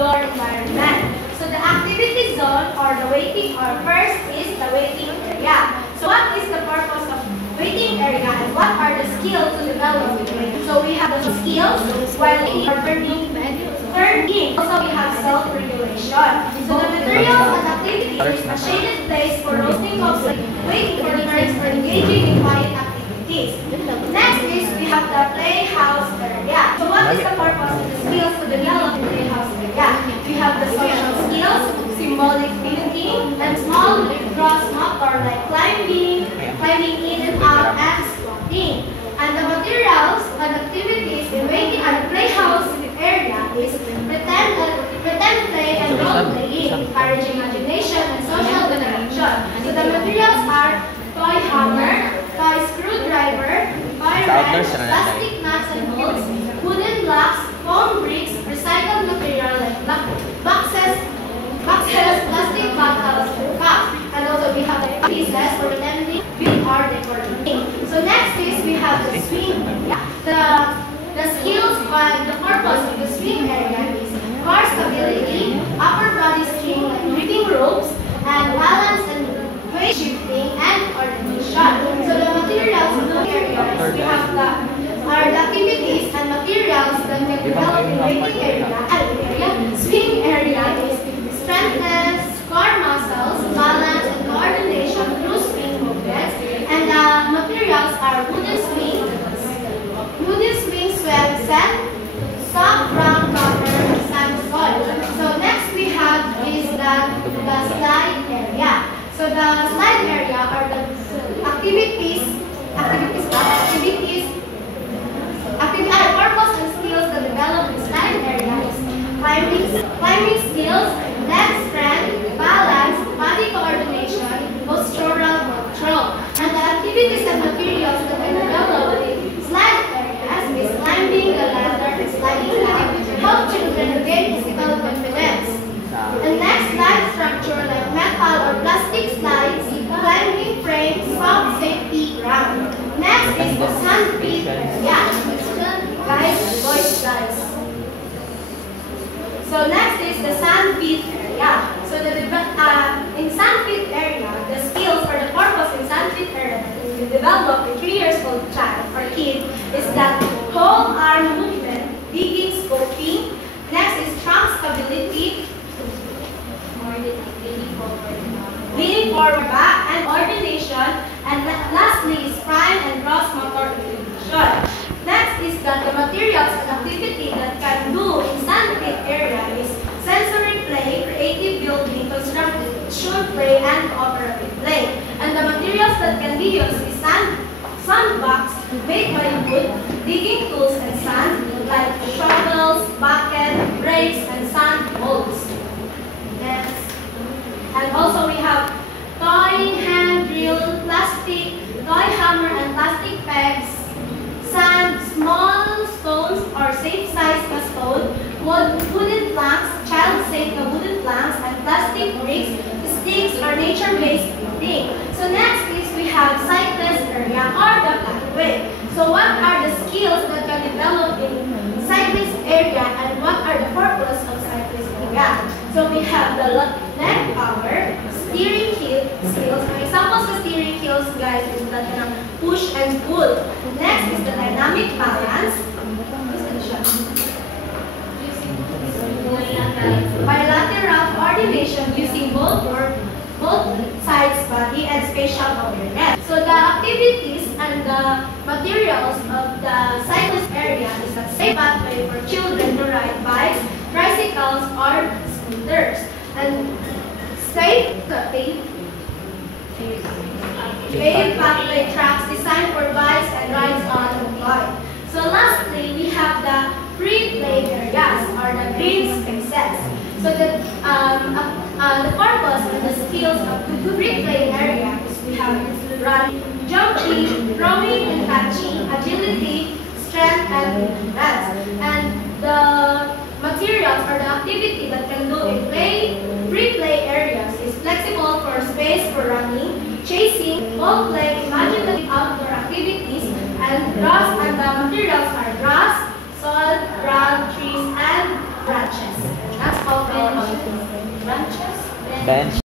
outdoor environment. So the activity zone or the waiting or first is the waiting area. So what is the purpose of waiting area and what are the skills to develop in waiting? So we have the skills while turning. Also we have self-regulation. So the materials and activities is a shaded place for roasting cups, waiting for the turns for engaging in quiet activities. Next is we have the playhouse area. So what is the purpose of the skills to develop in the playhouse area? We have the social skills, symbolic thinking, and small gross motor like climbing in and out, and squatting. And the materials and activities in waiting at the playhouse area is pretend play and role playing, encouraging imagination and social interaction. So the materials are toy hammer, toy screwdriver, toy wrench, plastic nuts and bolts, wooden blocks, foam bricks, recycled material like boxes, plastic bottles, cups, and also we have the pieces for pretending build or decorating. So next is we have the swing area. The skills and the purpose of the swing area is core stability, upper body strength like gripping ropes, and balance and weight shifting and coordination. So the materials in the area we have the activities and materials that can develop in waiting area. Swing area is strengthens core muscles, balance and coordination through swing movements, and the materials are wooden swing, sand, soft ground cover, sand soil. So next we have is the slide area. So the slide area are the activities, purpose and skills that develop in slide area is climbing skills, leg strength, balance, body coordination, postural control. And the activities and materials that are developed in slide areas is climbing the ladder and sliding down to help children gain physical confidence. And next, slide structure like metal or plastic slides, climbing frame, soft safety ground. Next is the sandpit area. Guys, boys, guys. So next is the sandpit area. So in sandpit area, the skills or the purpose in sandpit area that can be developed in 3 years old child or kid is that whole arm movement, digging, scoping. Next is trunk stability, leaning forward back, and coordination. And lastly is prime and cross motor coordination. Next is that the materials and activity that can do in sandpit area is sensory play, creative building, construction play, and cooperative play. And the materials that can be used is sandbox made by wood, digging tools and sand like shovels, bucket, rakes, and sand molds. Next. And also we have toy hand drill, plastic, toy hammer and plastic pegs, sand, small stones or safe size stone, wooden planks, child safe wooden planks, and plastic bricks, sticks or nature-based building. So next is we have cyclist area or the pathway. So what are the skills that can develop in cyclist area and what are the purpose of cyclist area? So we have the leg power, steering skills. For examples of steering skills, guys, is that push and pull. Next is the dynamic balance. Bilateral coordination using both sides body and spatial awareness. So the activities and the materials of the cyclist area is a safe pathway for children to ride bikes, tricycles, or scooters. And safe paved pathway tracks designed for bikes and rides on the bike. So lastly, we have the free play areas or the green spaces. So the purpose and the skills of the free play area is we have running, jumping, throwing and catching, agility, strength, and endurance. And the materials or the activity that can do in free play areas is flexible for space for running, chasing, ball play, imaginative outdoor activities, and grass, and the materials are grass, soil, ground, trees, and branches. That's all. bench